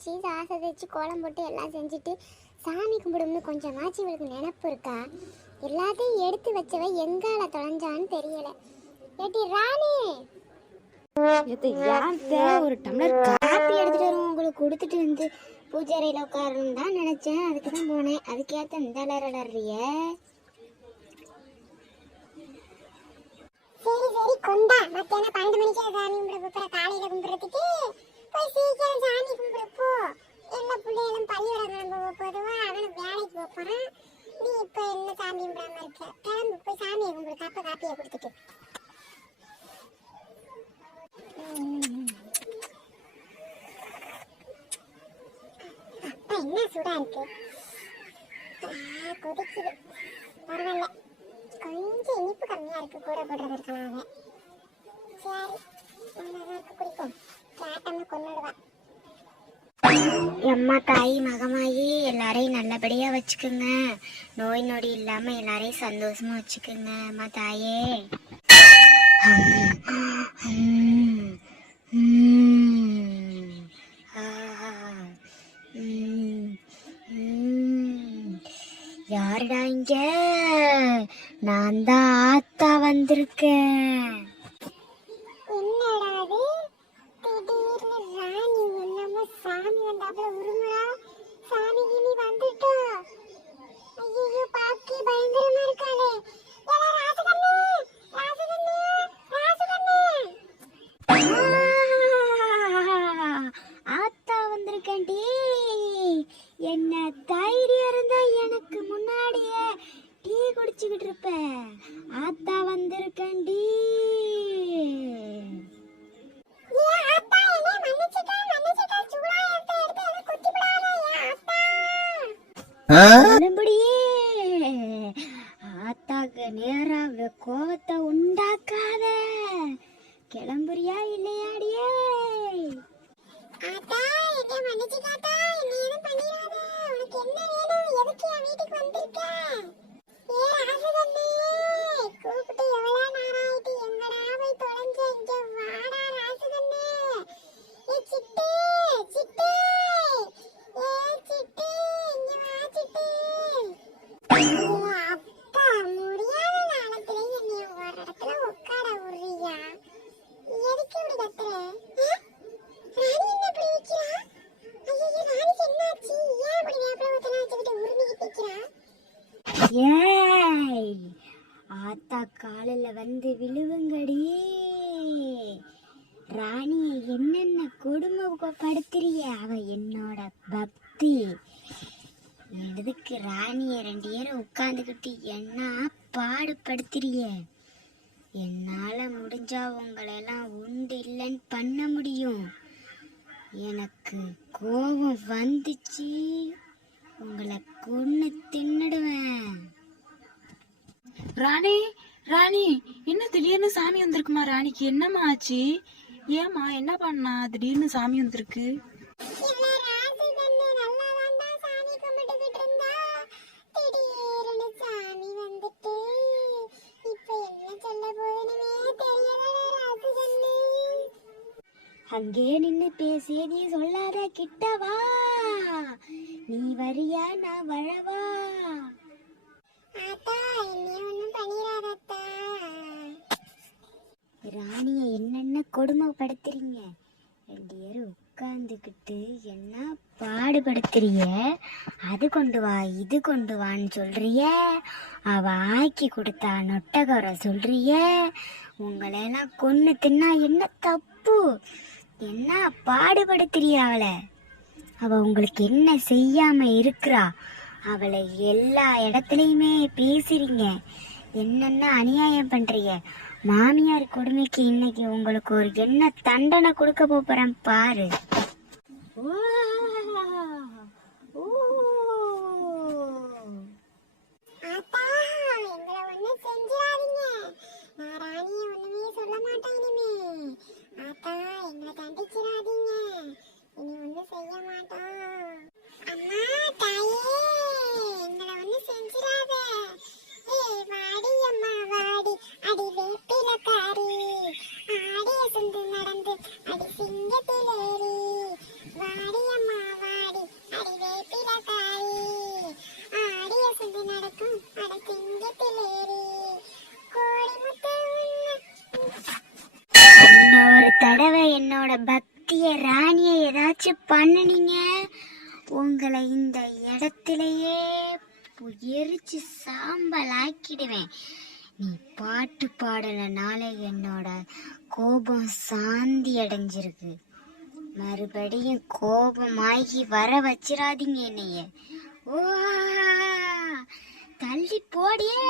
வச்சு சாசத்தை வச்சு கோலம் போட்டு எல்லாம் செஞ்சுட்டு சாமி கும்பிடும்னு கொஞ்சமாச்சும் இவளுக்கு நினப்பு இருக்கா? எல்லாத்தையும் எடுத்து வச்சவ எங்கால தொலைஞ்சான்னு தெரியல. ஏட்டி ராணி! ஒரு டம்ளர் காப்பி எடுத்துட்டு வரும் உங்களுக்கு கொடுத்துட்டு வந்து பூஜை அறையில் உட்காரணும் தான் நினைச்சேன். அதுக்கு தான் போனேன். அதுக்கேற்ற இந்த அலறறிய சரி சரி கொண்டா. மத்தியானம் பன்னெண்டு மணிக்கு சாமி கும்பிட போற காலையில கும்பிடுறதுக்கு. போய் சீக்கிரம் சாமி கும்பிடு போ எல்லா பிள்ளைகளும் பள்ளியோட கிளம்ப போதுவா அவனும் வேலைக்கு போக நீ இப்போ என்ன சாமி கும்பிடாம இருக்க? கிளம்பு போய் சாமியை கும்பிடு காப்ப காப்பியை கொடுத்துட்டு. என்ன சுடா இருக்கு? கொதிக்குது. பரவாயில்ல. கொஞ்சம் இனிப்பு கம்மியா இருக்கு கூட போடுறது இருக்கலாம் சரி நல்லதா இருக்கு அம்மா தாய் மகமாயி எல்லாரையும் நல்லபடியா வச்சுக்குங்க. நோய் நொடி இல்லாம எல்லாரையும் சந்தோஷமா வச்சுக்குங்க. அம்மா தாயே. உம். யாருடா இங்க? நான் தான் ஆத்தா வந்திருக்கேன். சாமி வந்தாப்புல உருமுறா சாமி கிளி வந்துட்டோ. ஐயோ பாக்கி பயங்கரமா இருக்காளே. ஏலா ராசகண்ணே ராசகண்ணே ராசகண்ணே ஆத்தா வந்திருக்கேன்டி என்ன தைரியம் இருந்தா எனக்கு முன்னாடியே டீ குடிச்சுக்கிட்டு இருப்ப. ஆத்தா வந்திருக்கேன் டீ. ஆத்தாக்கு நேரா வெ- கோவத்தை உண்டாக்காத. கிளம்புறியா இல்லையாடியே ஏய் ஆத்தா காலில் வந்து விழுவுங்கடி. ராணியை என்னென்ன கொடுமைப்படுத்துறிய அவ என்னோட பக்தி. எதுக்கு ராணியை ரெண்டு பேரும் உட்காந்துக்கிட்டு என்ன பாடுபடுத்துறிய? என்னால முடிஞ்சா உங்களெல்லாம் உண்டு இல்லைன்னு பண்ண முடியும். எனக்கு கோபம் வந்துச்சு. உங்களை கொன்று தின்னுடு ராணி ராணி என்ன திடீர்னு சாமி வந்திருக்குமா ராணிக்கு? என்னம்மா ஆச்சு? ஏம்மா என்ன பண்ணா? திடீர்னு சாமி வந்திருக்கு. அங்கே நின்னு பேசிய நீ சொல்லாத கிட்டவா? நீ வரியா நான் வரவா? ராணிய என்னென்ன கொடுமைப்படுத்துறீங்க? ரெண்டு பேரும் உட்காந்துக்கிட்டு என்ன பாடுபடுத்துறிய அது கொண்டு வா இது கொண்டு வான்னு சொல்றிய? அவ ஆக்கி கொடுத்தா நொட்டகரை சொல்றிய? உங்களெல்லாம் கொன்று தின்னா என்ன தப்பு? என்ன பாடுபடுத்துறிய அவளை? அவ உங்களுக்கு என்ன செய்யாம இருக்கிறா? அவளை எல்லா இடத்துலையுமே பேசுறீங்க. என்னென்ன அநியாயம் பண்றீங்க? மாமியார் கொடுமைக்கு இன்னைக்கு உங்களுக்கு ஒரு என்ன தண்டனை கொடுக்க போறேன் பாரு. என்னோட பக்திய ராணிய ஏதாச்சும் பண்ணுனீங்க? உங்களை இந்த இடத்துலயே எரிச்சு சாம்பல் ஆக்கிடுவேன் நீ பாட்டு பாடலனால என்னோட கோபம் சாந்தி அடைஞ்சிருக்கு. மறுபடியும் கோபமாகி வர வச்சிடாதீங்க என்னைய. ஓ தள்ளி போடியே.